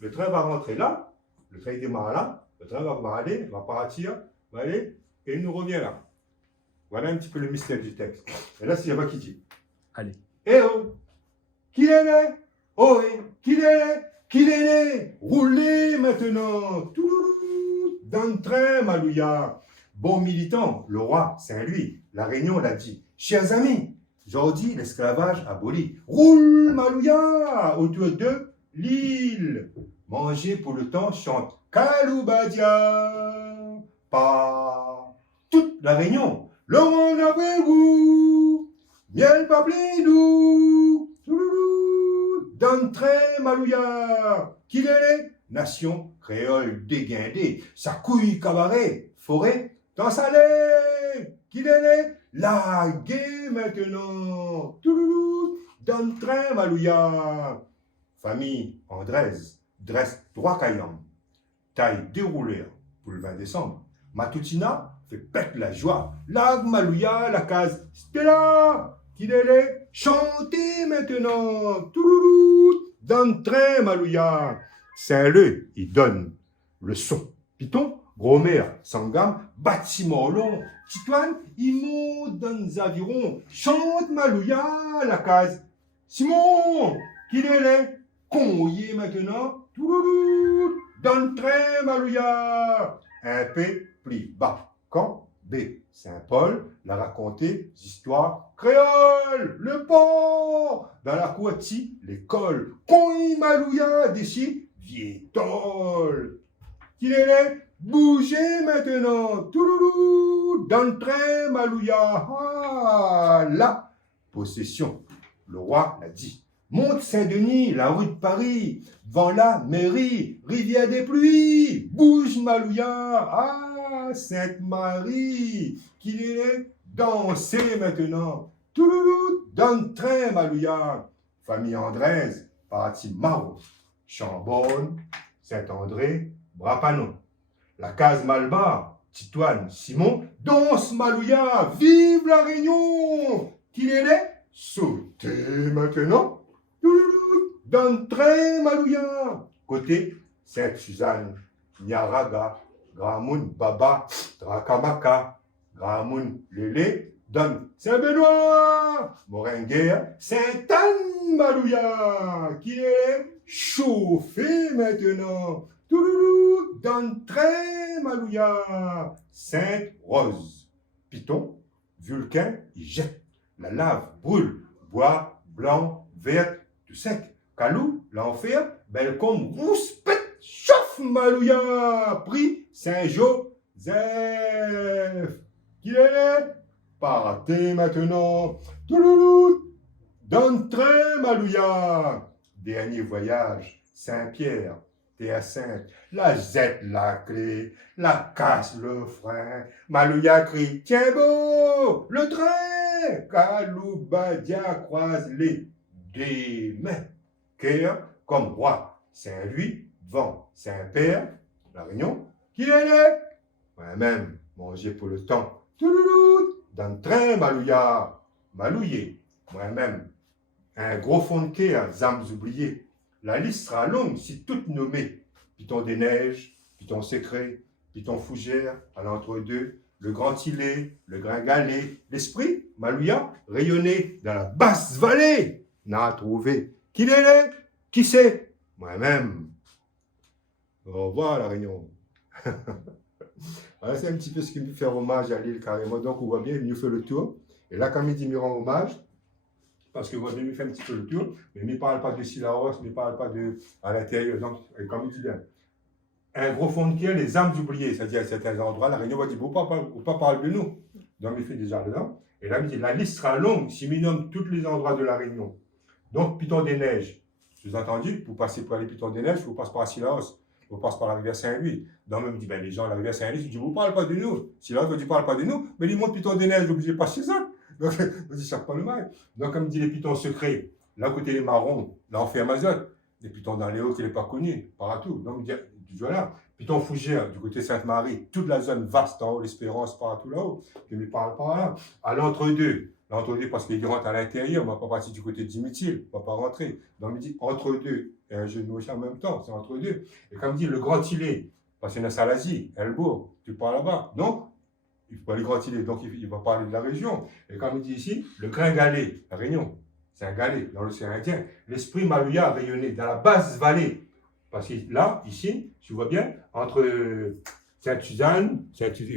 le train va rentrer là, le train démarre là, le train va aller, va partir, va aller, et il nous revient là. Voilà un petit peu le mystère du texte. Et là, c'est Yaba qui dit. Allez. Eh oh, qu'il est né, oh, qu'il est né, qu'il est né, roulez maintenant, tout, dans le train, Malouya. Bon militant, le roi Saint-Louis, la Réunion l'a dit. Chers amis, aujourd'hui, l'esclavage aboli. Roule, Malouya, autour de l'île. Manger pour le temps chante Kaloubadia. Pas toute la Réunion. Le monde après vous. Miel pas doux. D'entrée, Malouya. Qu'il est nation créole déguindée. Sa couille cabaret, forêt, dans sa lait. Qu'il est largué maintenant. D'entrée, Malouya. Famille Andrés, dresse droit caillant. Taille déroulée pour le 20 décembre. Matutina fait pète la joie. Lave Malouya, la case Stella. Qu'il est chantez maintenant. D'entrée, Malouya. Saint-Leu, il donne le son. Python, gros-mère, Sangam, bâtiment long. Titoine, il monte dans les avirons. Chante Malouya, la case. Simon, qu'il est Conouillé maintenant, d'entrée, Malouya. Un P pli bas. Quand B. Saint-Paul l'a raconté, histoires créole, le port, dans la Kouati, l'école, Conouillé, Malouya, d'ici, Vietol. Qu'il est bougez maintenant, d'entrée, Malouya. Ah, la possession. Le roi l'a dit. Monte Saint-Denis, la rue de Paris, devant la mairie, rivière des pluies, bouge Malouya, ah, Sainte-Marie, qu'il est dansé maintenant, d'entrée Malouya, famille Andrés, parti Maro, Chambonne, Saint-André, Brapanon, la case Malba, Titoine, Simon, danse Malouya, vive la Réunion, qu'il est sauté maintenant, d'entrée, Malouya. Côté Sainte-Suzanne, Nyaraga, Gramoun, Baba, Drakamaka, Gramoun, Lélé, Don Saint-Benoît, Moringuer, Sainte-Anne, Malouya, qui est chauffé maintenant. D'entrée, Malouya. Sainte-Rose, Python, Vulcain, il jette. La lave brûle, bois, blanc, vert, tout sec. Calou, l'enfer, Belcombe, rouspète, chauffe Malouya, pris Saint-Joseph. Qu'il est partez maintenant, d'entrée Malouya. Dernier voyage, Saint-Pierre, Terre Sainte, la zette la clé, la casse le frein. Malouya crie, tiens beau, le train, Kaloubadia croise les des mains. Cœur comme roi, Saint-Louis, devant Saint-Père, la Réunion, qu'il est moi-même, manger pour le temps, d'entrée Malouya, Malouillé, moi-même, un gros fond de quai à Zams oubliés. La liste sera longue si toutes nommées. Python des neiges, Python secret, Python fougère, à l'entre-deux, le grand îlet, le gringalet, l'esprit, Malouya, rayonné dans la basse vallée, n'a trouvé. Qui est? Qui c'est? Moi-même. Au revoir la Réunion. Voilà, c'est un petit peu ce qui me fait hommage à l'île carrément. Donc on voit bien, il nous fait le tour. Et là, quand il dit, il me rend hommage, parce que vous voit bien, il fait un petit peu le tour, mais il ne parle pas de Silaos, il ne parle pas de à l'intérieur. Donc, comme il dit bien, un gros fond de quai, les âmes oubliées, c'est-à-dire à certains endroits, la Réunion va dire, vous ne pas parler de nous. Donc il fait déjà dedans. Et là, il dit, la liste sera longue si il nomme tous les endroits de la Réunion. Donc, Python des Neiges, sous-entendu, vous passez pour aller Python des Neiges, vous passez par Silaos, vous passez par la rivière Saint-Louis. Donc, même dit, ben, les gens de la rivière Saint-Louis, ils disent, vous ne parlez pas de nous. Silaos ne dit, parle pas de nous, mais ils montrent Python des Neiges, n'oubliez pas chez ça. Donc, vous dites, ça pas le mal. Donc, comme dit les Pythons secrets, là, côté les marrons, là, on fait Amazon. Les Pythons dans les hauts qui n'est pas connu, partout. Donc, voilà. Python fougère, du côté Sainte-Marie, toute la zone vaste en haut, l'Espérance, partout là-haut. Je ne lui parle pas là. À l'entre-deux, L'entre-deux, parce qu'il rentre à l'intérieur, on ne va pas partir du côté du Dimithil, on ne va pas rentrer. Donc il dit entre deux, et un genou aussi en même temps, c'est entre deux. Et comme il dit le Grand Îlet, parce qu'il y a Salazie, Elbourg, tu pars là-bas. Non, il faut pas aller Grand Îlet, donc il va parler de la région. Et comme il dit ici, le Gringalet, la Réunion, c'est un galet dans l'océan Indien. L'esprit Maluya a rayonné dans la basse vallée. Parce que là, ici, tu vois bien, entre Sainte-Suzanne,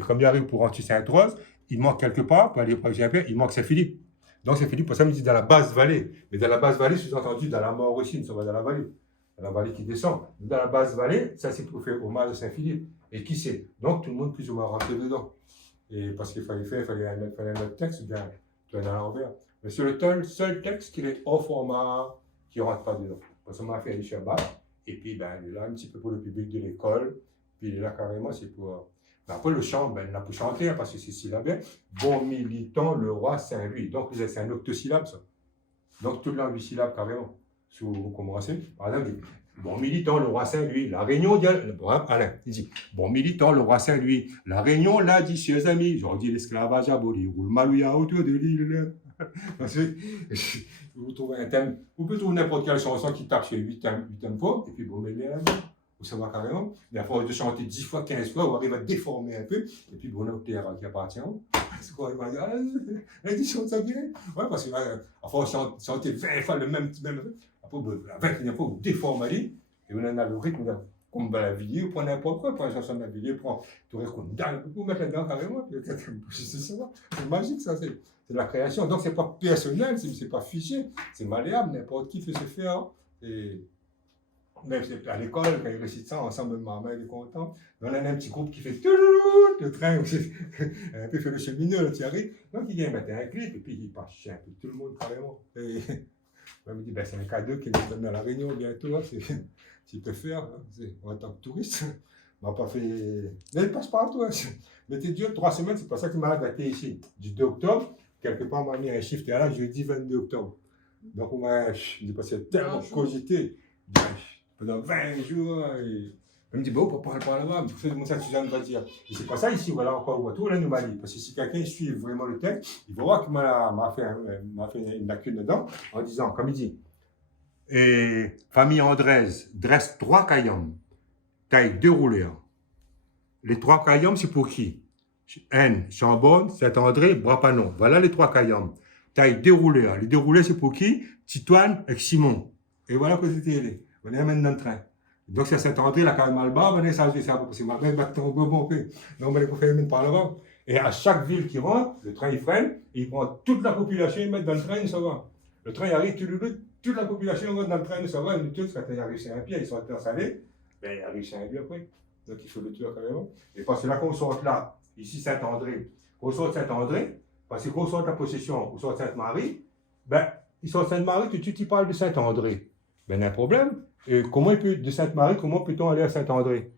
comme il arrive pour Anti-Sainte-Rose, il manque quelque part, pour aller par exemple, il manque Saint-Philippe. Donc Saint-Philippe, pour ça, il dit dans la basse vallée. Mais dans la basse vallée, sous-entendu, dans la mort aussi, nous sommes dans la vallée. Dans la vallée qui descend. Dans la basse vallée, ça c'est pour faire hommage à Saint-Philippe. Et qui sait? Donc tout le monde plus ou moins rentre dedans. Et parce qu'il fallait un autre texte, bien, tu vas dans l'envers. Mais c'est le seul texte qui est hors format, qui ne rentre pas dedans. Parce qu'on m'a fait les Shabbat. Et puis, ben, il est là un petit peu pour le public de l'école. Puis, il est là carrément, c'est pour. Ben, après, le chant, ben, il l'a pour chanter, hein, parce que c'est syllabé. Bon militant, le roi Saint-Louis. Donc, c'est un octosyllabe, ça. Donc, tout le long, 8 syllabes carrément. Si vous commencez, par exemple, bon militant, le roi Saint-Louis. La Réunion, Alain, il dit bon militant, le roi Saint-Louis. La Réunion l'a dit, chers amis. J'en dis l'esclavage aboli. Roule Malouya autour de l'île. Vous trouvez un thème, vous pouvez trouver n'importe quelle chanson qui tape sur 8 fois, et puis vous mettez là, vous savez carrément, mais à force de chanter 10 fois, 15 fois, vous arrivez à déformer un peu, et puis vous avez le terrain qui appartient. C'est quoi, il va dire, elle dit chante ça bien. Ouais, parce que à force de chanter 20 fois le même, après, la 21e fois, vous déformez, et vous en avez le rythme, comme dans la vidéo, vous prenez n'importe quoi, prenez la chanson de la vidéo, vous mettez là-dedans carrément, c'est magique ça, c'est de la création. Donc, ce n'est pas personnel, ce n'est pas fiché, c'est malléable, n'importe qui peut se faire. Et même à l'école, quand ils récitent ça ensemble, maman est content. On a un petit groupe qui fait le train, un peu fait le cheminot, le Thierry. Donc, il vient mettre un clip et puis il passe chez un peu tout le monde carrément. Et il me dit, ben, c'est un cadeau qui nous donne à la Réunion bientôt. Hein, tu peux faire, hein, en tant que touriste. On n'a pas fait. Mais il passe partout. Hein. Mais t'es dur, 3 semaines, c'est pour ça qu'il m'a adapté ici. Du 2 octobre. Quelque part, on m'a mis un shift là, jeudi 22 octobre. Donc, on m'a dit, parce qu'il y a tellement cogité pendant 20 jours. Et il me dit, bon, on peut parler par là-bas. C'est comme ça que Suzanne va dire. Et c'est pas ça ici, voilà encore où tout, là, nous m'a dit. Parce que si quelqu'un suit vraiment le texte, il va voir qu'il m'a fait une lacune dedans, en disant, comme il dit, et famille Andrés dresse 3 caillons, taille 2 rouleurs. Les 3 caillons, c'est pour qui? N, Chambon, Saint-André, Brapanon. Voilà les 3 caillons. Taille déroulée. Les déroulés, c'est pour qui? Titoine et Simon. Et voilà que c'était. On est maintenant dans le train. Donc, c'est Saint-André, la caille Malba, on est ça, c'est ma mère, maintenant, on peut monter. Donc, on est pour faire une par là-bas. Et à chaque ville qui rentre, le train, il freine, et il prend toute la population, il met dans le train, il s'en va. Le train, il arrive, toute la population rentre dans le train, il s'en va, et tous, quand il arrive chez un pied, ils sont installés, ben, il arrive chez un pied après. Donc, il faut le tuer carrément. Et parce que là, quand on sort là, ici Saint-André, on sort de Saint-André, parce que quand on sort de la possession, on sort de Sainte-Marie, ben, ils sont de Sainte-Marie, tout de suite, ils parlent de Saint-André. Ben, il y a un problème. Et comment de Sainte-Marie, comment peut-on aller à Saint-André?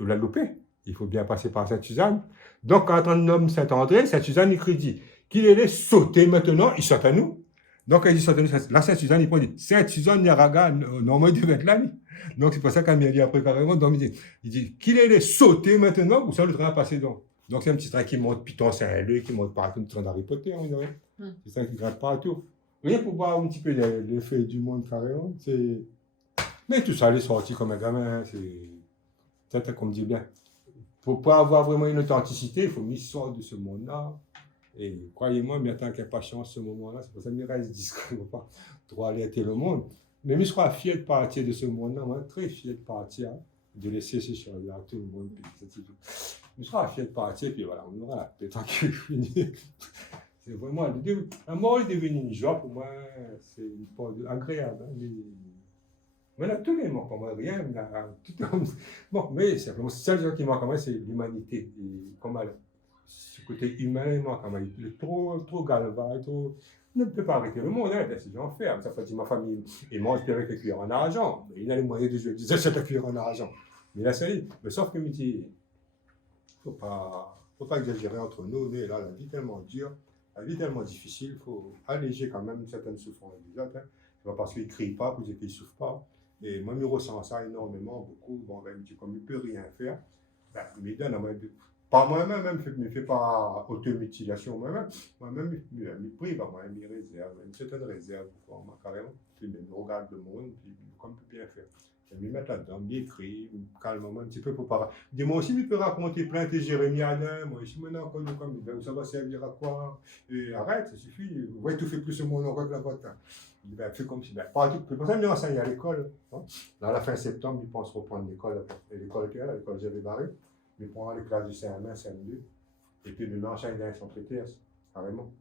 On l'a loupé. Il faut bien passer par Sainte-Suzanne. Donc, quand on nomme Saint-André, Sainte-Suzanne, il dit qu'il allait sauter maintenant, il saute à nous. Donc, quand il dit saute à nous, là, Sainte-Suzanne, il dit Sainte-Suzanne, Niaraga, normalement, il devait être là. Donc, c'est pour ça qu'il m'a dit après carrément. Donc, il dit qu'il allait sauter maintenant, ou ça, le train a passé donc. Donc, c'est un petit train qui monte Python Saint-Louis, qui monte partout, le train d'Harry Potter, on dirait. C'est ça qui gratte partout. Rien pour voir un petit peu l'effet du monde carrément. Mais tout ça, il est sorti comme un gamin. C'est comme dit bien. Pour pas avoir vraiment une authenticité, il faut m'y sortir de ce monde-là. Et croyez-moi, mais tant qu'il n'y a pas chance ce moment-là, c'est pour ça que je dis qu'on ne va pas trop alerter le monde. Mais je serai fier de partir de ce monde-là, moi, très fier de partir, de laisser ces choses-là à tout le monde. Je serai fier de partir, puis voilà, on aura la paix tranquille finie. C'est vraiment, la mort est devenue une joie pour moi, c'est agréable. Hein, mais là, tout est mort pour moi, rien. Bon, mais simplement, c'est ça qui manque à moi, c'est l'humanité. Comme ce côté humain, il manque à moi. Il est trop galvaudé, trop. On ne peut pas arrêter le monde, hein, c'est l'enfer. Ça fait dire ma famille, ils mangent avec les cuillères en argent. Il a les moyens de jouer, ils achètent la cuillère en argent. Mais là, c'est dit. Mais sauf que, il ne faut pas exagérer entre nous. Mais là, la vie est tellement dure, la vie est tellement difficile, il faut alléger quand même certaines souffrances des autres. Hein. C'est pas parce qu'ils ne crient pas, pour dire qu'ils ne souffrent pas. Et moi, je ressens ça énormément, beaucoup. Bon, ben, comme il ne peut rien faire, ben, il donne à moi Pas moi-même, même, mais fait par automutilation moi-même. Moi-même, je prie, moi, je me réserve, une certaine réserve, quoi, moi, carrément. Puis, je regarde le monde, puis, comme je peux bien faire. Je me mettre là-dedans, m'écrit, calmement, un petit peu pour pas. Dis-moi aussi, tu peux raconter plein de Jérémie Adin, moi, ici, maintenant, comme, ça va servir à quoi? Et arrête, ça suffit. Ouais, tu fais plus ce monde encore que la vôtre. Il va faire comme si, pas tout. C'est pour ça que enseigne à l'école. Hein. Dans la fin septembre, ils pensent reprendre l'école. Et l'école qui est là, l'école j'avais barré. Mais prendre les classes de CM1, CM2. Et puis, de l'enseigne dans son traité, carrément.